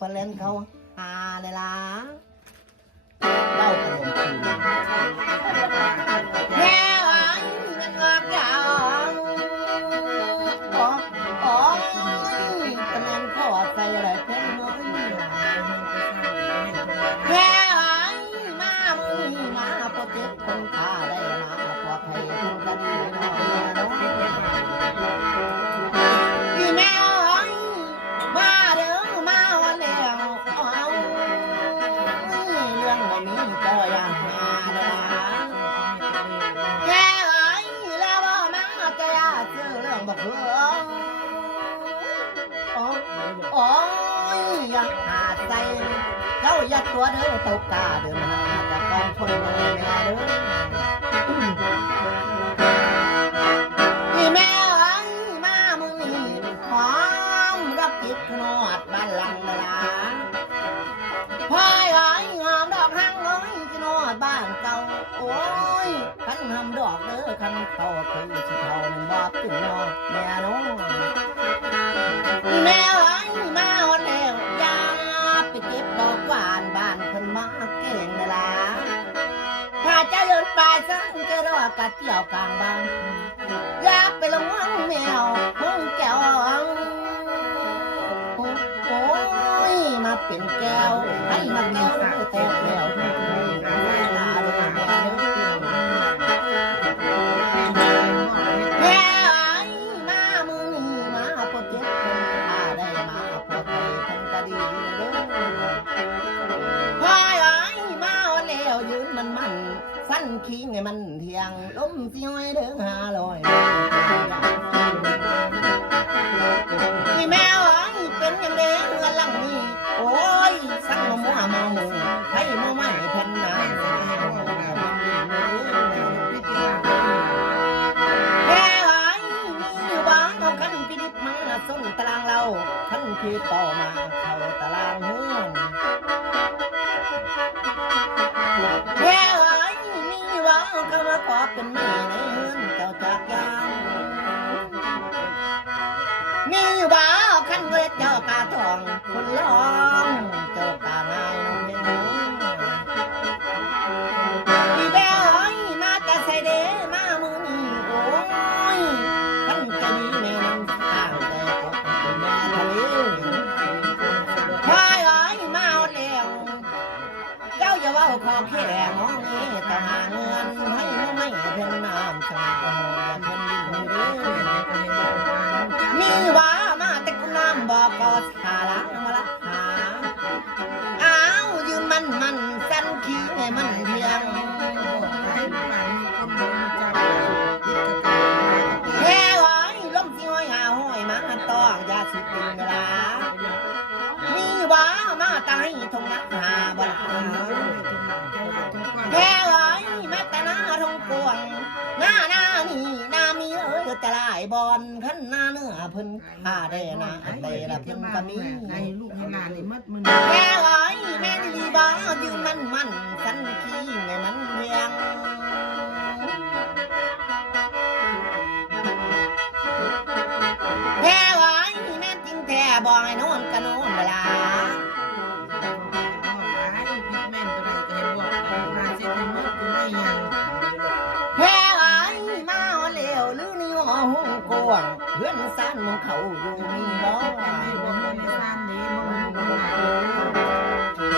พอเล่นเขาหาเลยล่ะเล่าขนมจีนแม่ไอ้เงินออกยาวอ๋อกำลังขอใส่อะไรเพิ่มน้อยแม่ไอ้มามือมาพอเจ็บคนขาได้มาพอใครทุกกันน้อยน้อยพี่แม่มาเด้อมาวันแล้วเอาเรื่องวันนี้ก็ยังหาเลยแค่ไอ้แล้วมาจะยาเจอเรื่องบอกเรื่องโอ้ยยังหาใจเจ้าอย่าตัวเด้อตกกาเดินมาจากกองคนมาแม่เด้อพี่แม่ไอ้มามึงหอมรับจิตขนอดบ้านหลังเวลาพายไอ้หอมดอกหางน้อยขนอดบ้านเก่าโอ้ยขันหอมดอกเด้อขันเขาคือสิเขามันบอบถึงนอแม่น้องแม่ไอ้มาวันแล้วยาไปเก็บดอกหวานบ้านคนมาเก่งเวลาถ้าจะเดินไปสังจะรอกระเจียวกลางบางอยากไปลงวังแมวมึงแก้วโอ้ยมาเป็นแก้วให้มาแก้วแตกแล้วลาลงแม่แม่ไอ้มามือนี่มาปวดเจ็บคนขาได้มาปวดใจคนก็ดีเด้อพายไอ้มาวันแล้วยืนมันสั้นขี้ไงมันเที่ยงล้มสิห้อยเด้อหาลอยพี่แม่ไอ้เป็นอย่างเด้อหลังนี้โอ้ยสั่งมามั่วมาหมูให้มาไม่เพิ่นนาแม่ไอ้มีหวังเอาขันพินิจมาส้นตารางเราขันพี่ต่อมาเข้าตารางเฮือนแม่ไอ้มีหวังเขามาขอเป็นแม่ในเฮือนเจ้าจากยางมีบ่าวขันเวทเจ้ากาทองคนร้องเจ้ากาง่ายน้องเห็นอีแบ้ยมาแต่ใส่เดมามือนี่โอ้ยขันจะดีแม่น้ำข้างแต่ก็เป็นแม่ทะเลพายไอ้มาแล้วเจ้าอย่าว่าขอแค่มองนี้แต่หาเงินให้ไม่เพิ่นน้ำชาอย่าเพิ่นดิ้นเด้อมีว่ามาแต่กุน้ำบอกก็หาล้างมาละหาอ้าวยืนมันสั้นขี้ให้มันเพียงแค่ไว้ล้มสิห้อยหาห้อยมาต้องยาสิติงเวลามีว่ามาตายทงนักหาบ่ละแค่ไว้มาแต่หน้าทงกวงหน้านี่หน้ามีจะลายบอลขันหน้าเนื้อเพิ่นหาได้นะแต่ละเพิ่นก็มีไอ้ลูกให้หลานเลยมัดมือแค่ไว้แม่ดีบ้ายืนมันสันขี้ไงมันเพียงแค่ไว้แม่จริงแท้บอกให้นอนก็นอนเวลาแค่ไว้มาเร็วหรือนี่ว่าห้องกวางเพื่อนสั้นมันเขาอยู่มีบ่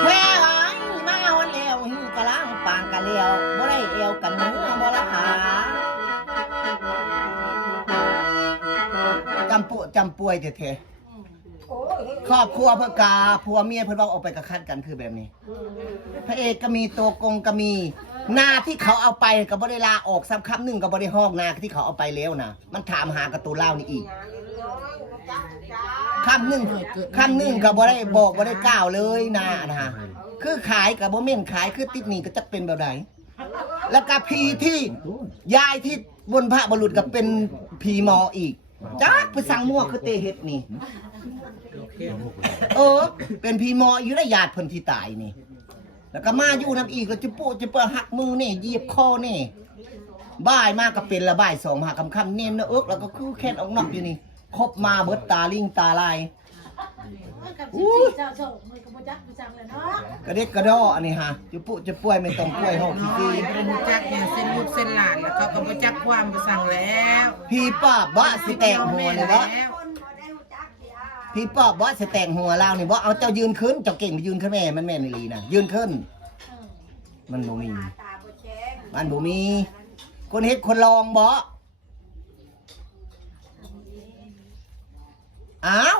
แค่ไว้มาวันเร็วหิ้งกะล้างปางกะเลี้ยวบ่ได้เอวกันเนื้อบ่ละหาจำป่วยเถอะครอบครัวเพื่อกาผัวเมียเพื่อนว่าออกไปกระคัดกันคือแบบนี้พระเอกก็มีตัวกงก็มีนาที่เขาเอาไปกับบริลาออกซ้ำคำหนึ่งกับบริห้องนาที่เขาเอาไปแล้วนะมันถามหากระตูเล่านี่อีก คำหนึ่งก็บ่ได้บอกบ่ได้กล่าวเลยนะฮะคือขายกับบ่แม่นขายคือติดหนี้ก็จะเป็นแบบใดแล้วก็พีที่ยายที่บนพระบรุษก็เป็นพีหมออีกจักไปสั่งมั่วคือเตเฮ็ดนี่เป็นพีหมออยู่ในญาติเพิ่นที่ตายนี่แล้วก็มาอยู่นำอีกก็จะปูจะเปิดหักมือนี่เหยียบคอนี่บ่ายมากก็เป็นละบ่าย2 หาค่ำๆเน้นเนอะแล้วก็คือแค่นออกนอกอยู่นี่ครบมาเบิดตาลิงตาลายกระเด็กกระดออันนี้ฮะจะปุจะป่วยไม่ต้องป่วยหอกที เป็นจักเนี่ยเส้นลูกเส้นหลานแล้วเขาก็บ่จักความไปสั่งแล้ว พี่ป้าบ่สิแตกหัวนี่บ่พี่ป้าบ่สิแตกหัวเรานี่บ่เอาเจ้ายืนขึ้นเจ้าเก่งไปยืนขึ้นแม่มันแม่นอีหลีนะยืนขึ้นมันบ่มีมันบ่มีคนเฮ็ดคนลองบ่อ้าว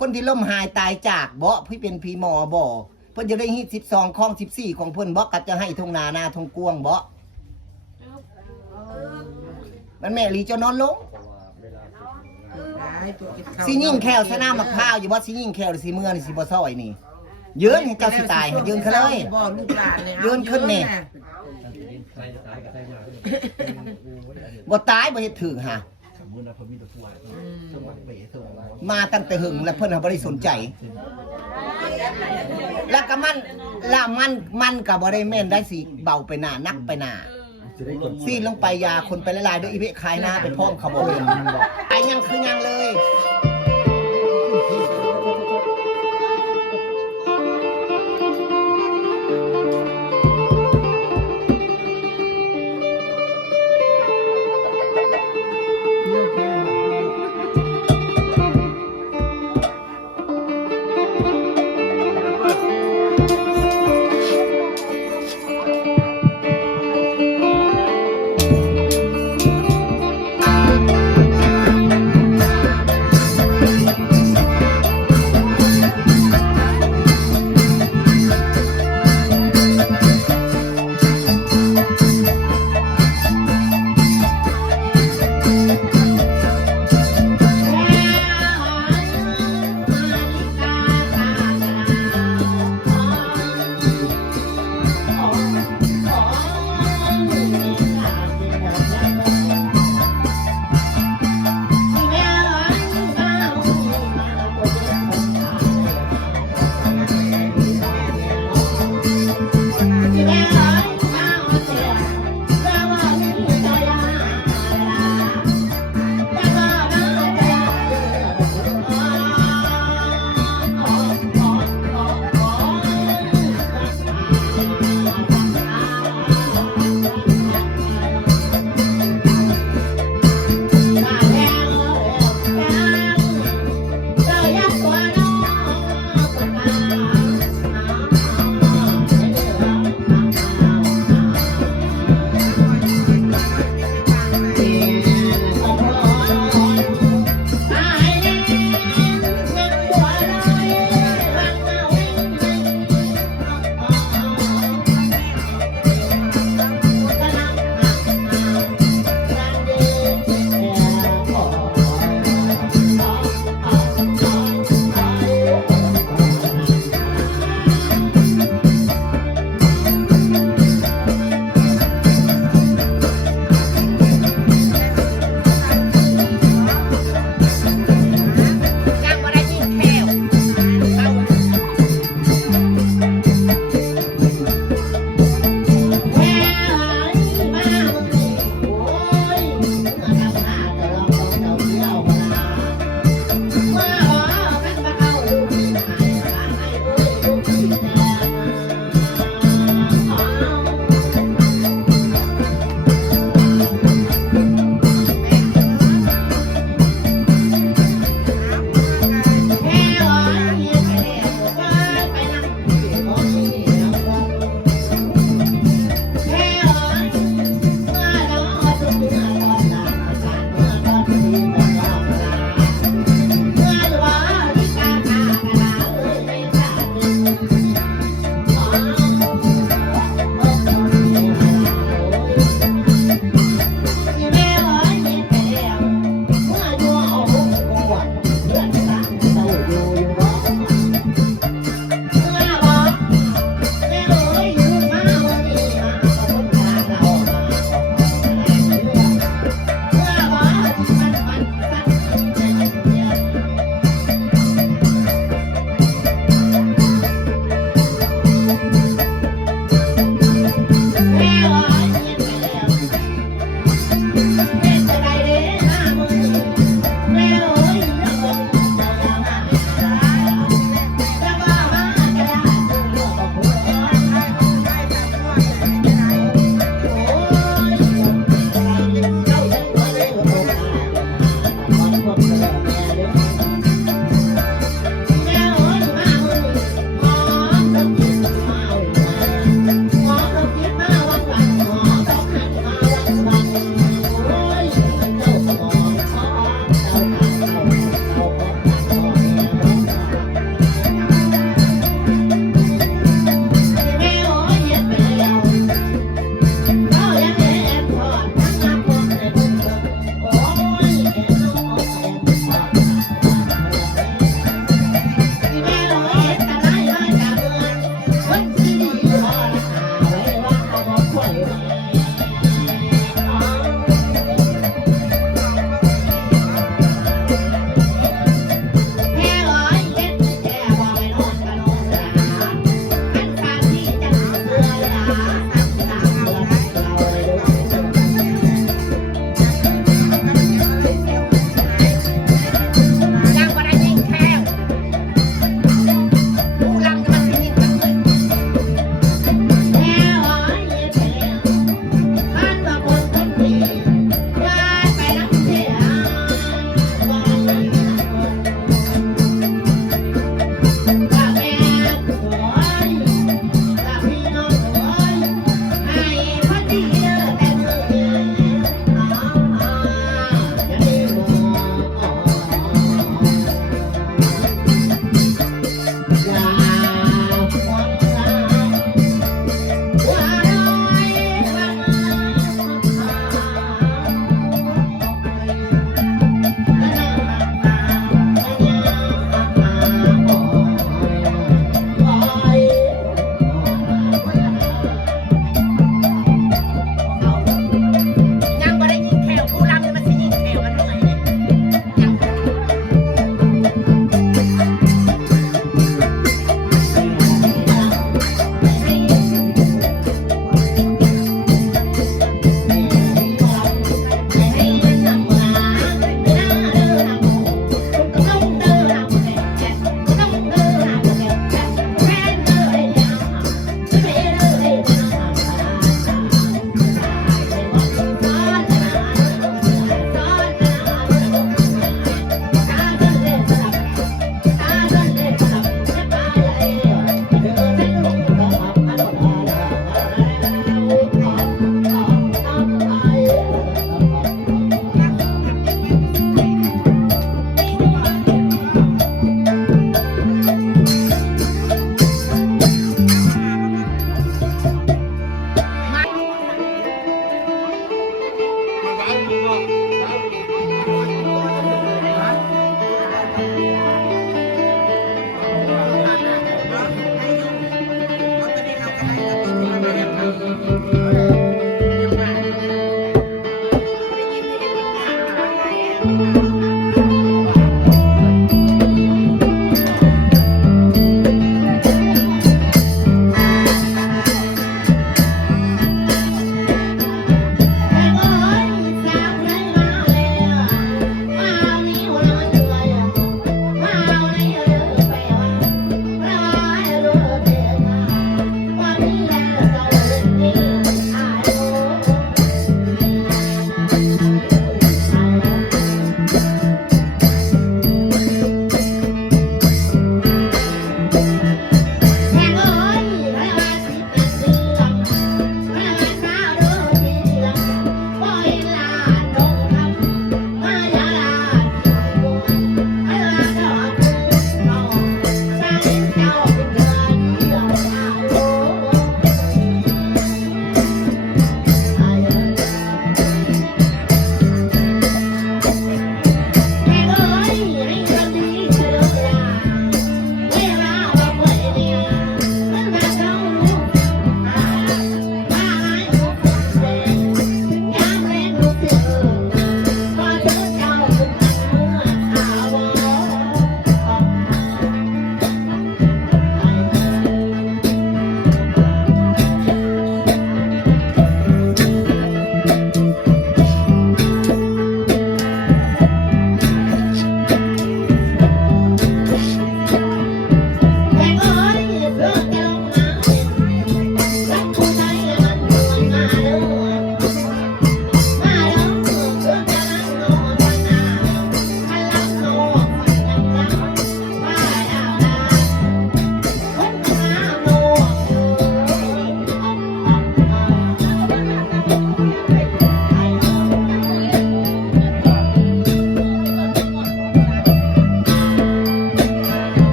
คนที่ล้มหายตายจากบ่พี่เป็นพี่หมอบ่เพิ่นจะได้ฮีด12คลอง14ของเพิ่นบ่ก็จะให้ทงนานาทงกวงบ่มันแม่ลีเจ้านอนลงสิยิ่งแควสนามมะพร้าวอยู่บ่สิยิ่งแควสิเมื่อนี่สิบ่ซอยนี่ยืนให้เจ้าสิตายให้ยืนขึ้นเลย บ่ลูกหลานเลย ยืนขึ้นนี่บ่ตายบ่เฮ็ดถึงฮะมาตั้งแต่หึงแล้วเพิ่นบ่ได้สนใจ แล้วก็มันก็บ่ได้แม่นได้สิเบาไปหน้านักไปหน้าซีลงไปยาคนไปละลายด้วยอีเวะคายหน้าไปพร้อมเขาบ่เป็นไอ้ยังคือยังเลย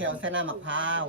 แขวใส่น้ำมะพร้าว